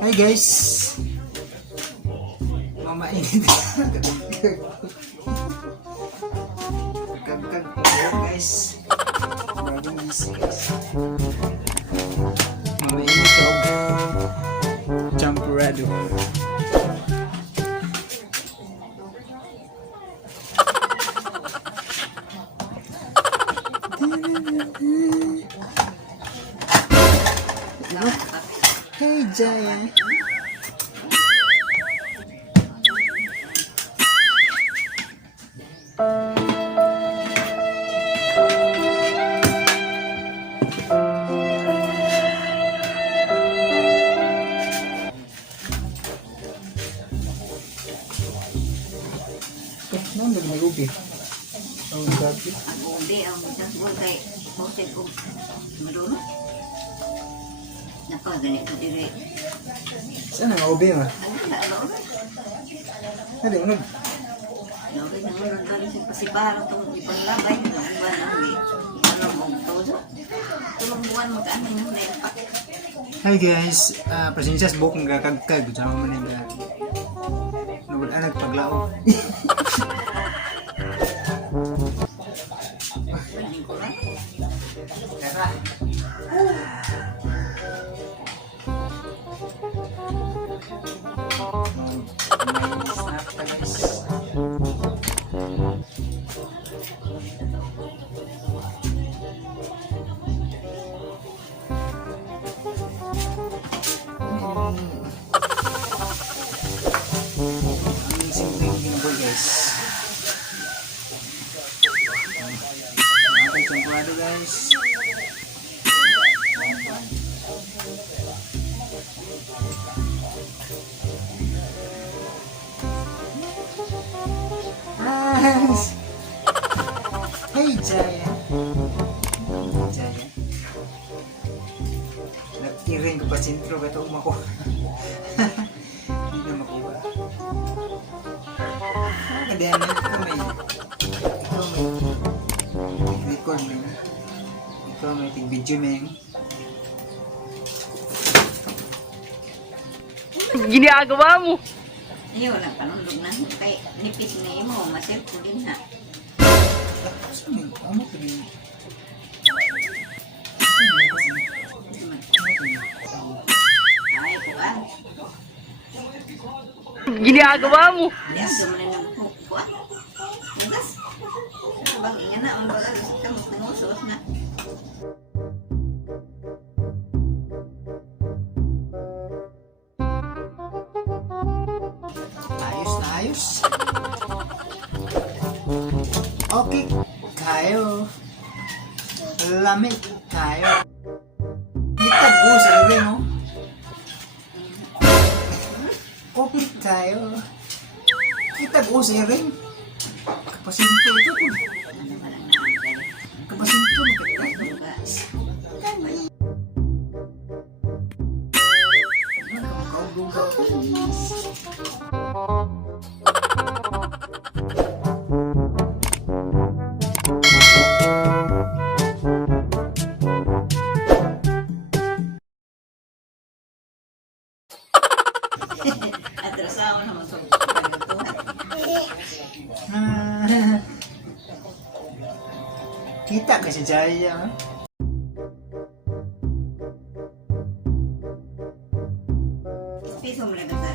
Hi guys. Mamainit. Kagkag po guys. Bagong gising guys. Mamainit ako. Champurado. Hey Jaya. Nang nag-ubi. Ang gabi. Ang ubi, ang dasbol kay hotel ko. Marunong. Ganito dire. Saan ang ubi ma? Ano na, ano? Ano yung unog? Lagi na nga nagdali sa pasibaro itong ipanglabay. Ang buwan na uwi. Ano mong todo? Tulong buwan magkaan yung lepak. Hi guys. Pasensya sa buhok ng kakagkag. Sama mo na yung gabi. Nawala nagpaglao. Pwede ko lang. Tara. May snap pa guys. Ang simpleng ginagawa guys. Nakakay champurado guys. Nice! Hey Jaya! Jaya. Nag-iring ko pa sintro ba ito umako? Hindi na makuha. Kaya na ito may record mo yun. Ito may tig-video mo yun. Ginagawa mo. Iyo, nagpanundog na. Kay nipis na imo, masir ko din ha. Saan yun? Ano ko din? Ay, kuan. Ginagawa mo. Yes. Diyan mo na kuan. Nagas. Bang ingan na, ang baga gusto ka mas nangusos na. Ayos na ayos. Okay kayo. Lamig kayo. Litag ko sa rin mo. Okay kayo. Kitag ko sa rin. Kapasinto ito ko. Ano ba lang na? Kapasinto mo kita. Tugas. Atrasawa naman sa paglutuhan. Kita ka si Jaya. Piso mo na ganda.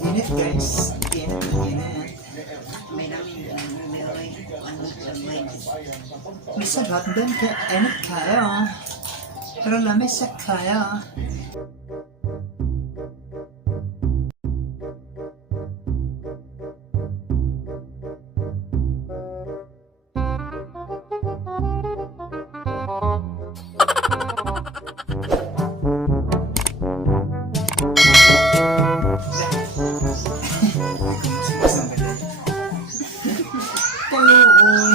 Init guys. Init. May namin may oray. Ano sa may. Misa hotdog kaya init kayo. Pero lamig sa kayo. Taluoy.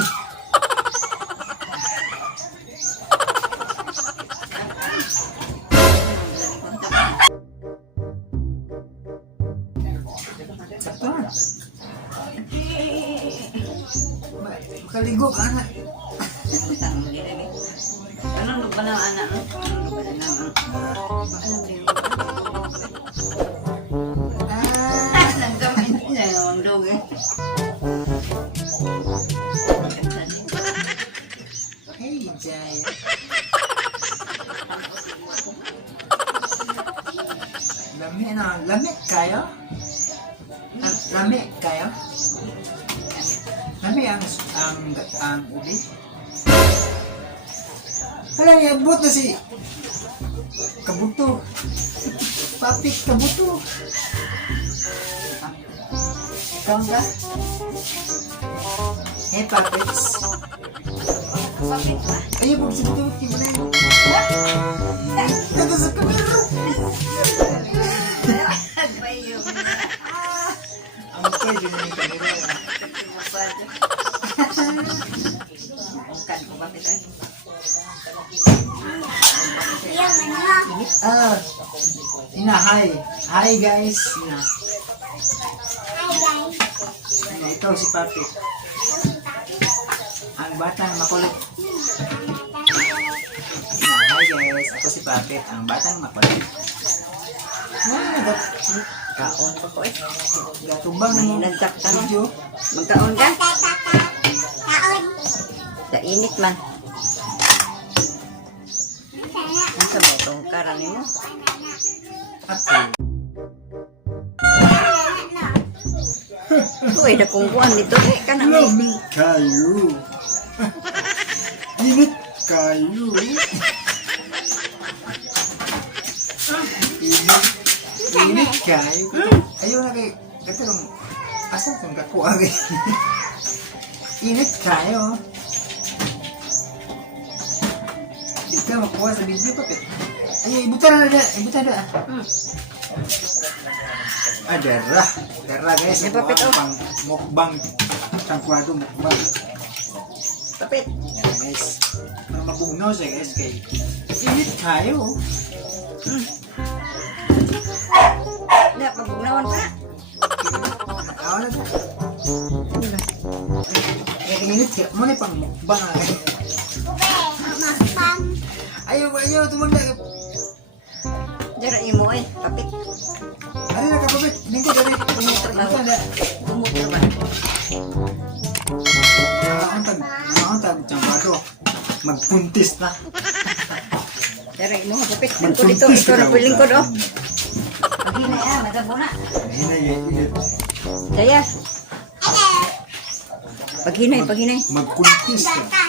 Makaligo ka na. Anong ba na kayo. Lami kayo? Lami kayo? Lami ang ubi? Hala, yabot na si Kabuto. Papit Kabuto. Ikaw ka? Hey, Papits. Papit ba? Ayaw, magsabi mo na yun. Ito sa kamera. Bayo. Ang pwede mo yung kamera. Bukan ko papit ay. Ina, hi. Hi, guys. Ina. Ina, ikaw si Papit. Ang batang makulit. Hi guys, ako si Papit, ang batang makulit. Kaon pa ko eh. Gatubang mo. Nagtak ka na. Video. Magkaon ka? Sa init man. Ang sa botong karani mo. Ako. Uy, nakungkuhan dito eh. Kana may. Lami kayo. Init kayo. Init kayo. Ayaw na kay... Ito lang. Asa kung kakuha kay... Init kayo. Di ka makuha sa video Papit. Ayaw, ibutan na na. Ibutan na. Darah. Darah guys. Ay, Papit, oh. Pang mukbang. Tangkwado mukbang. Papit. Guys. Para mabugnaw siya guys kay... Init kayo. Hindi, pagbunawan pa. Awan na siya. Init ka. Muna pang mukbang. Ayaw. Tumanda. Dara imo eh. Papit. Ari na ka Papit. Lingkod ari. Umutot ba? Tumanda. Umutot ba? Nakauntag. Tiyambado. Magpuntis na. Dara imo ha, Papit. Lingkod ito. Ito na po lingkod oh. Paghinay ah, madabo na. Init. Daya. Paghinay. Magpuntis ka.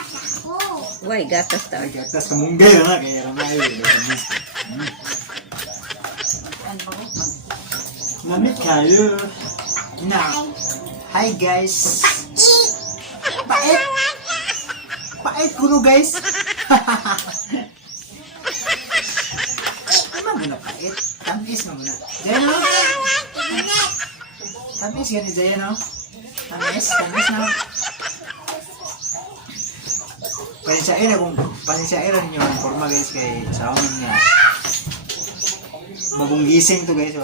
Uy, gatas ta. Ay, gatas kamunggay na kaya ramayo. Lamit kayo. Na. Hi guys. Pait kuno guys. Ano muna pait? Tamis na muna. Jaya no? Tamis gani Jaya no? Tamis na. Pansyaira ninyo ang forma guys kay sa amin niya. Bagong gising to guys.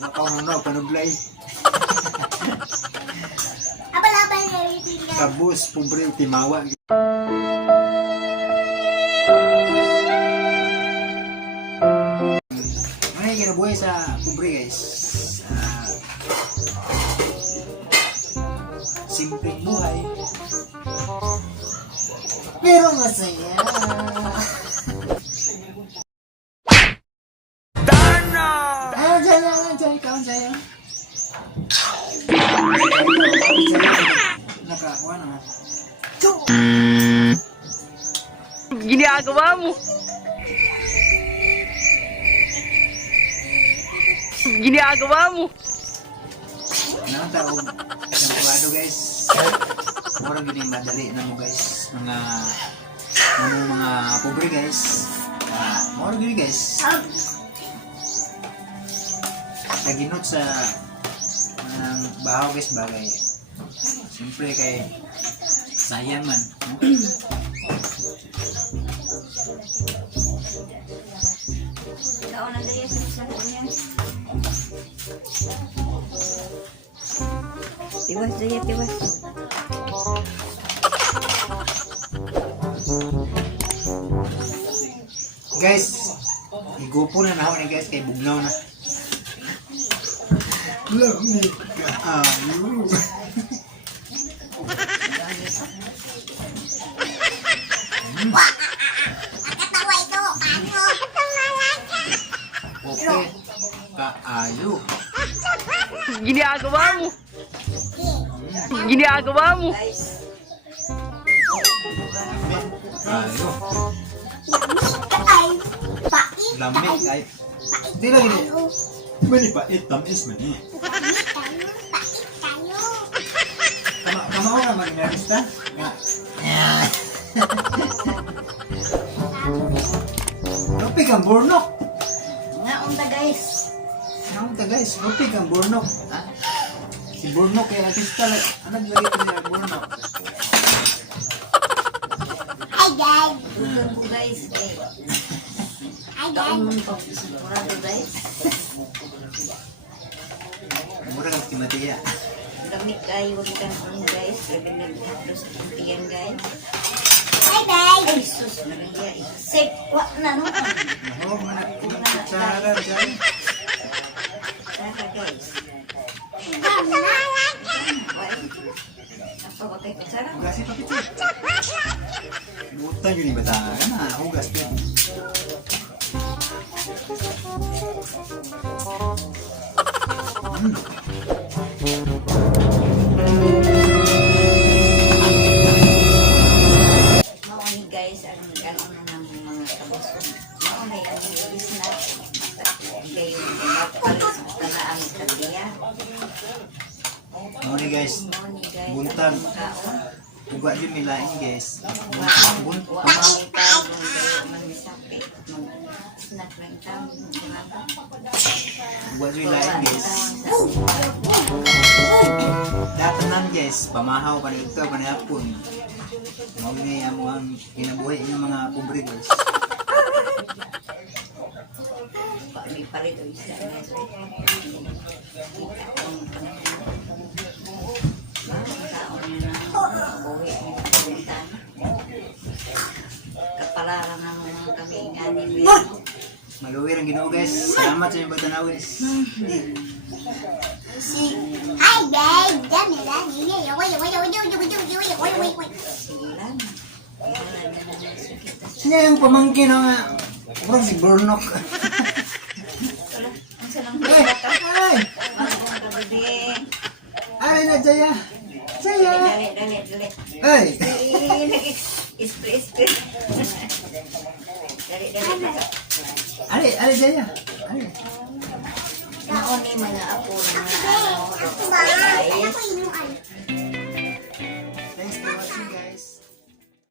Nakaunaw, panublay. Kabus, pobre, timawa. May kinabuhay sa pobre guys. Simpleng buhay. Pero masaya. Dana! Diyan, ikaw sa'yo. Nakakuha na. Ginagawa mo. Ginagawa mo. Ano tao? Sampurado guys. Murang gini madali na mo guys. Mga pobre guys. Murang gini guys. Naginot sa bahaw guys bagay. Siyempre kay sayang man. Kaon na daya sa niya. Tiwas daya, tiwas. Guys, igupo na ako ni guys kay bugnaw na. Lamig kaayo. Nakatawa ito. Ano? Okay. Kaayo. Ginagawa mo. Ginagawa mo. Guys. Kaayo. Ay, pait. Lamig ay. Di lang ini. Mani pa tamis mani. Pait kayo. Pait kayo. Kamao na mag-narista. Nga. Lupig ang burnok. Naunta guys. Naunta guys, lupig ang burnok. Ha? Si burnok kay artista lang. Anong lagi ko niya burnok? Hi, guys. Dugan ko guys. Hi, Taon guys. mo pa sigurado guys. Mura kang timatiya. Lamig kayo wag kan guys. Labi-labi haplo sa kumpiyan guys. Hi, guys. Ay sus, nalagya. Safe, wak na no. Mahog man ang kutsara dyan. Tara guys. Apa ba kay kutsara? Hugasin pa kita. Butan yun yung bata. Ano, hugas din. Mao ni guys ang kanon na ng mga kamuso. Mao ni ang ilis na kayo palis na ang katiya. Ano ni guys, Mao ni guys. buntag. Kaon. Huga yun nilain guys. Buntag. Wa kami tayo kayo manisapit. Snack lang tayo. Huga yun nilain guys. Datanan guys, pamahaw pa na ito, panahapon. Huwag niya ang kinabuhay ng mga pobre guys. May parito isa. Kapalaran ng mga kami ingani. Maluwir ang ginoo guys. Salamat sa inyong pagtanaw guys. Hi, guys. Dami lang. Wait, wait, wait, wait, wait, wait, wait, wait, wait. Silan. Siya yung pamangkin ng kurang si Burnok. Ang salang Ay! Ay! mga kabebe. Ay na Jaya! Jaya! Dali, dali, dali. Ay! Spray, spray. Dali, dali, dali. Ay! Ay Jaya! Ay! Naon ni mga apo na Ako ba? Ako inuan.